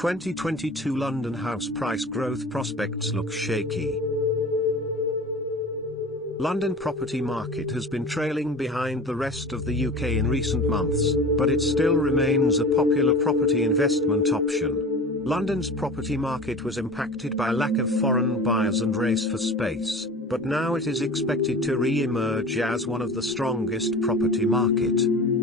2022 London house price growth prospects look shaky. London property market has been trailing behind the rest of the UK in recent months, but it still remains a popular property investment option. London's property market was impacted by lack of foreign buyers and race for space, but now it is expected to re-emerge as one of the strongest property market.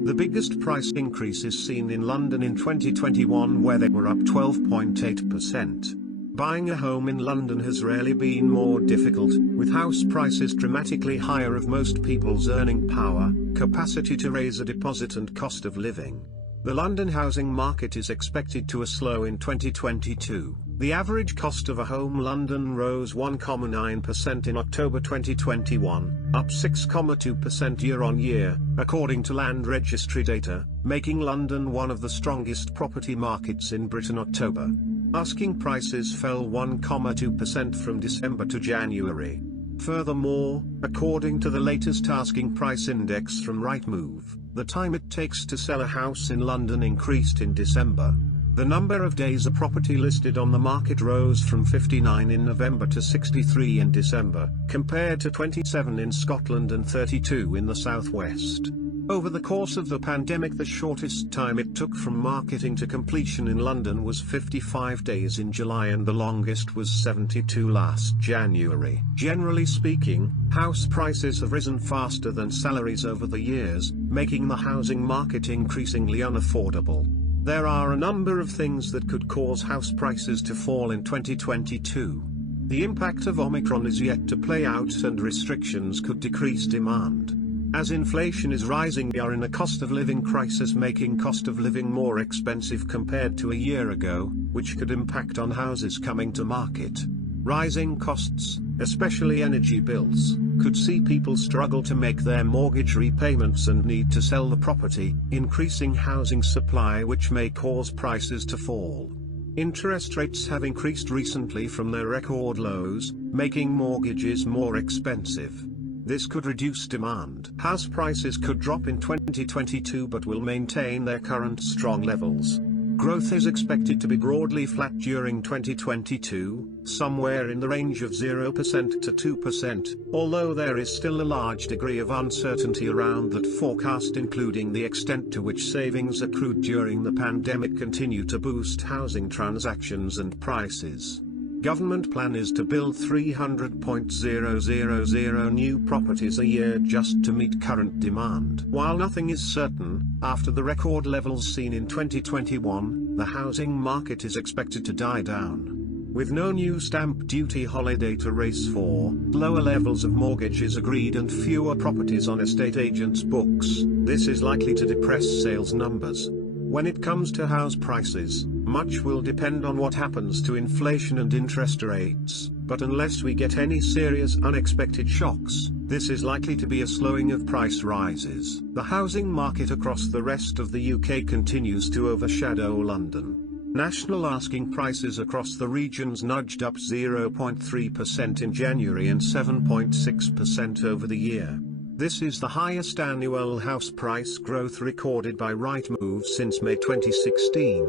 The biggest price increase is seen in London in 2021, where they were up 12.8%. Buying a home in London has rarely been more difficult, with house prices dramatically higher of most people's earning power, capacity to raise a deposit and cost of living. The London housing market is expected to slow in 2022. The average cost of a home in London rose 1.9% in October 2021, up 6.2% year-on-year, according to Land Registry data, making London one of the strongest property markets in Britain. October asking prices fell 1.2% from December to January. Furthermore, according to the latest asking price index from Rightmove, the time it takes to sell a house in London increased in December. The number of days a property listed on the market rose from 59 in November to 63 in December, compared to 27 in Scotland and 32 in the southwest. Over the course of the pandemic, the shortest time it took from marketing to completion in London was 55 days in July, and the longest was 72 last January. Generally speaking, house prices have risen faster than salaries over the years, making the housing market increasingly unaffordable. There are a number of things that could cause house prices to fall in 2022. The impact of Omicron is yet to play out, and restrictions could decrease demand. As inflation is rising, we are in a cost of living crisis, making cost of living more expensive compared to a year ago, which could impact on houses coming to market. Rising costs, especially energy bills, could see people struggle to make their mortgage repayments and need to sell the property, increasing housing supply, which may cause prices to fall. Interest rates have increased recently from their record lows, making mortgages more expensive. This could reduce demand. House prices could drop in 2022 but will maintain their current strong levels. Growth is expected to be broadly flat during 2022, somewhere in the range of 0% to 2%, although there is still a large degree of uncertainty around that forecast, including the extent to which savings accrued during the pandemic continue to boost housing transactions and prices. Government plan is to build 300,000 new properties a year just to meet current demand. While nothing is certain, after the record levels seen in 2021, the housing market is expected to die down. With no new stamp duty holiday to race for, lower levels of mortgages agreed and fewer properties on estate agents' books, this is likely to depress sales numbers. When it comes to house prices, much will depend on what happens to inflation and interest rates, but unless we get any serious unexpected shocks, this is likely to be a slowing of price rises. The housing market across the rest of the UK continues to overshadow London. National asking prices across the regions nudged up 0.3% in January and 7.6% over the year. This is the highest annual house price growth recorded by Rightmove since May 2016.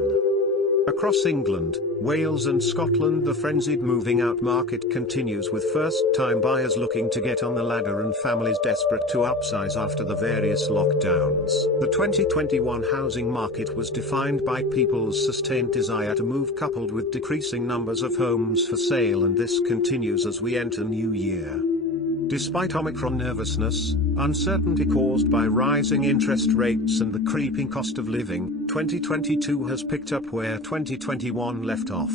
Across England, Wales and Scotland, the frenzied moving out market continues, with first-time buyers looking to get on the ladder and families desperate to upsize after the various lockdowns. The 2021 housing market was defined by people's sustained desire to move, coupled with decreasing numbers of homes for sale, and this continues as we enter New Year. Despite Omicron nervousness, uncertainty caused by rising interest rates and the creeping cost of living, 2022 has picked up where 2021 left off.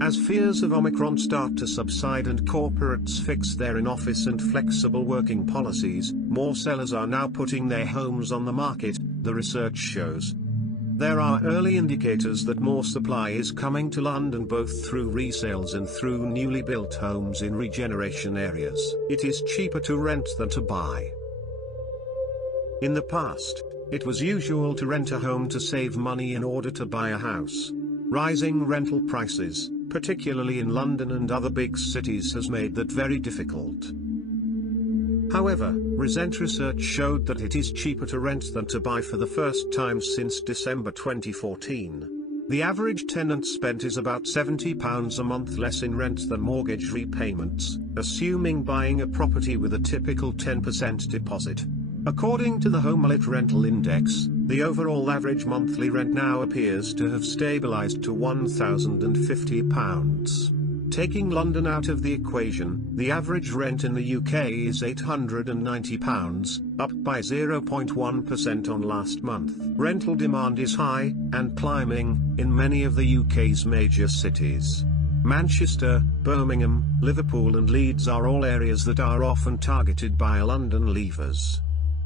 As fears of Omicron start to subside and corporates fix their in-office and flexible working policies, more sellers are now putting their homes on the market, the research shows. There are early indicators that more supply is coming to London, both through resales and through newly built homes in regeneration areas. It is cheaper to rent than to buy. In the past, it was usual to rent a home to save money in order to buy a house. Rising rental prices, particularly in London and other big cities, has made that very difficult. However, recent research showed that it is cheaper to rent than to buy for the first time since December 2014. The average tenant spent is about £70 a month less in rent than mortgage repayments, assuming buying a property with a typical 10% deposit. According to the Homelit Rental Index, the overall average monthly rent now appears to have stabilised to £1,050. Taking London out of the equation, the average rent in the UK is £890, up by 0.1% on last month. Rental demand is high, and climbing, in many of the UK's major cities. Manchester, Birmingham, Liverpool and Leeds are all areas that are often targeted by London leavers.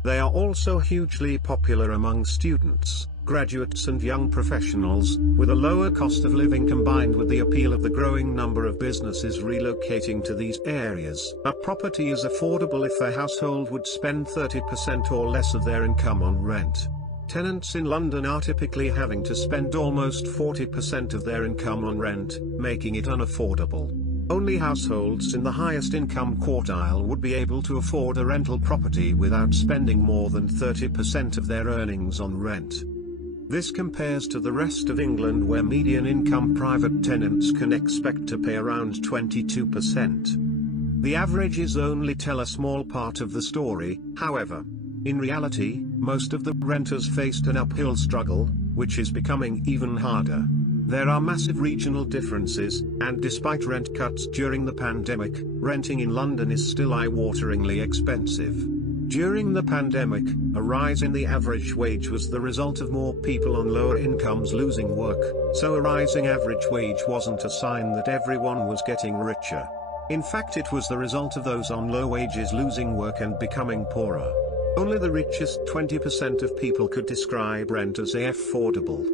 They are also hugely popular among students, graduates and young professionals, with a lower cost of living combined with the appeal of the growing number of businesses relocating to these areas. A property is affordable if a household would spend 30% or less of their income on rent. Tenants in London are typically having to spend almost 40% of their income on rent, making it unaffordable. Only households in the highest income quartile would be able to afford a rental property without spending more than 30% of their earnings on rent. This compares to the rest of England where median income private tenants can expect to pay around 22%. The averages only tell a small part of the story, however. In reality, most of the renters faced an uphill struggle, which is becoming even harder. There are massive regional differences, and despite rent cuts during the pandemic, renting in London is still eye-wateringly expensive. During the pandemic, a rise in the average wage was the result of more people on lower incomes losing work, so a rising average wage wasn't a sign that everyone was getting richer. In fact, it was the result of those on low wages losing work and becoming poorer. Only the richest 20% of people could describe rent as affordable.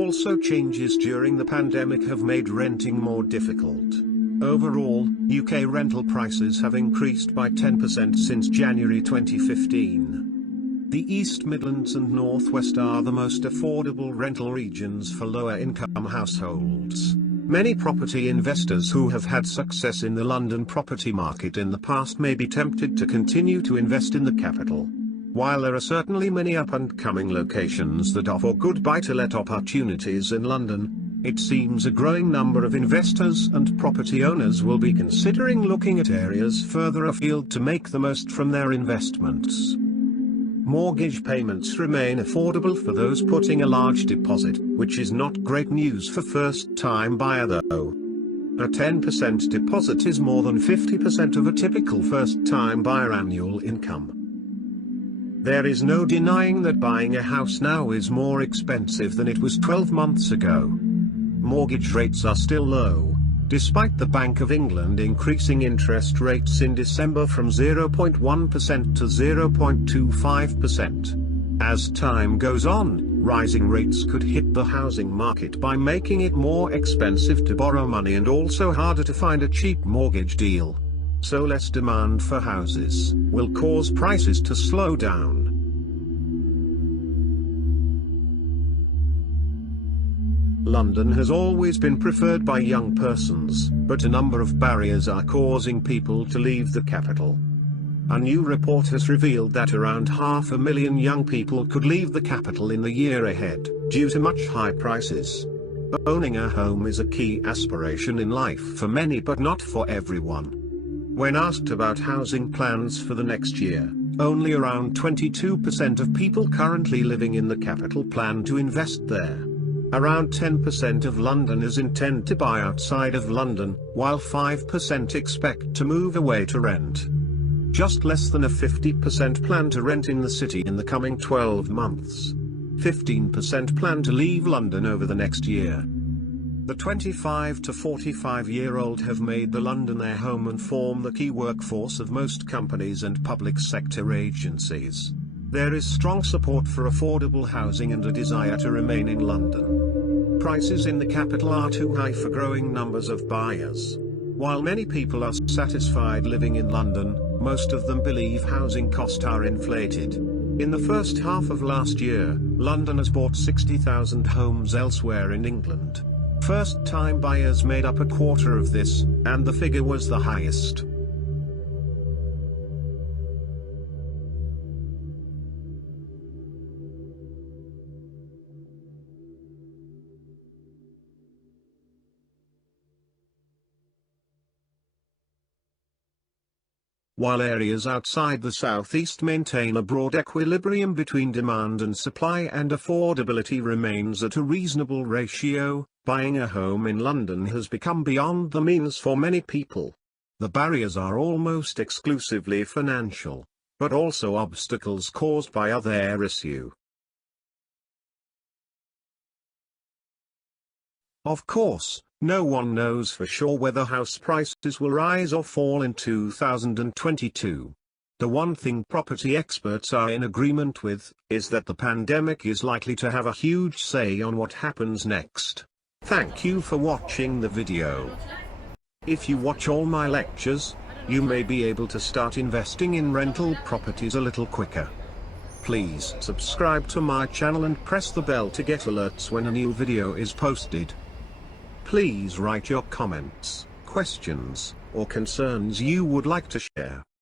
Also, changes during the pandemic have made renting more difficult. Overall, UK rental prices have increased by 10% since January 2015. The East Midlands and North West are the most affordable rental regions for lower-income households. Many property investors who have had success in the London property market in the past may be tempted to continue to invest in the capital. While there are certainly many up-and-coming locations that offer good buy-to-let opportunities in London, it seems a growing number of investors and property owners will be considering looking at areas further afield to make the most from their investments. Mortgage payments remain affordable for those putting a large deposit, which is not great news for first-time buyer though. A 10% deposit is more than 50% of a typical first-time buyer annual income. There is no denying that buying a house now is more expensive than it was 12 months ago. Mortgage rates are still low, despite the Bank of England increasing interest rates in December from 0.1% to 0.25%. As time goes on, rising rates could hit the housing market by making it more expensive to borrow money and also harder to find a cheap mortgage deal. So less demand for houses will cause prices to slow down. London has always been preferred by young persons, but a number of barriers are causing people to leave the capital. A new report has revealed that around 500,000 young people could leave the capital in the year ahead, due to much high prices. Owning a home is a key aspiration in life for many but not for everyone. When asked about housing plans for the next year, only around 22% of people currently living in the capital plan to invest there. Around 10% of Londoners intend to buy outside of London, while 5% expect to move away to rent. Just less than a 50% plan to rent in the city in the coming 12 months. 15% plan to leave London over the next year. The 25 to 45-year-old have made the London their home and form the key workforce of most companies and public sector agencies. There is strong support for affordable housing and a desire to remain in London. Prices in the capital are too high for growing numbers of buyers. While many people are satisfied living in London, most of them believe housing costs are inflated. In the first half of last year, Londoners bought 60,000 homes elsewhere in England. First-time buyers made up a quarter of this, and the figure was the highest. while areas outside the southeast maintain a broad equilibrium between demand and supply, and affordability remains at a reasonable ratio. Buying a home in London has become beyond the means for many people. The barriers are almost exclusively financial, but also obstacles caused by other issues. Of course, no one knows for sure whether house prices will rise or fall in 2022. The one thing property experts are in agreement with is that the pandemic is likely to have a huge say on what happens next. Thank you for watching the video. If you watch all my lectures, you may be able to start investing in rental properties a little quicker. Please subscribe to my channel and press the bell to get alerts when a new video is posted. Please write your comments, questions, or concerns you would like to share.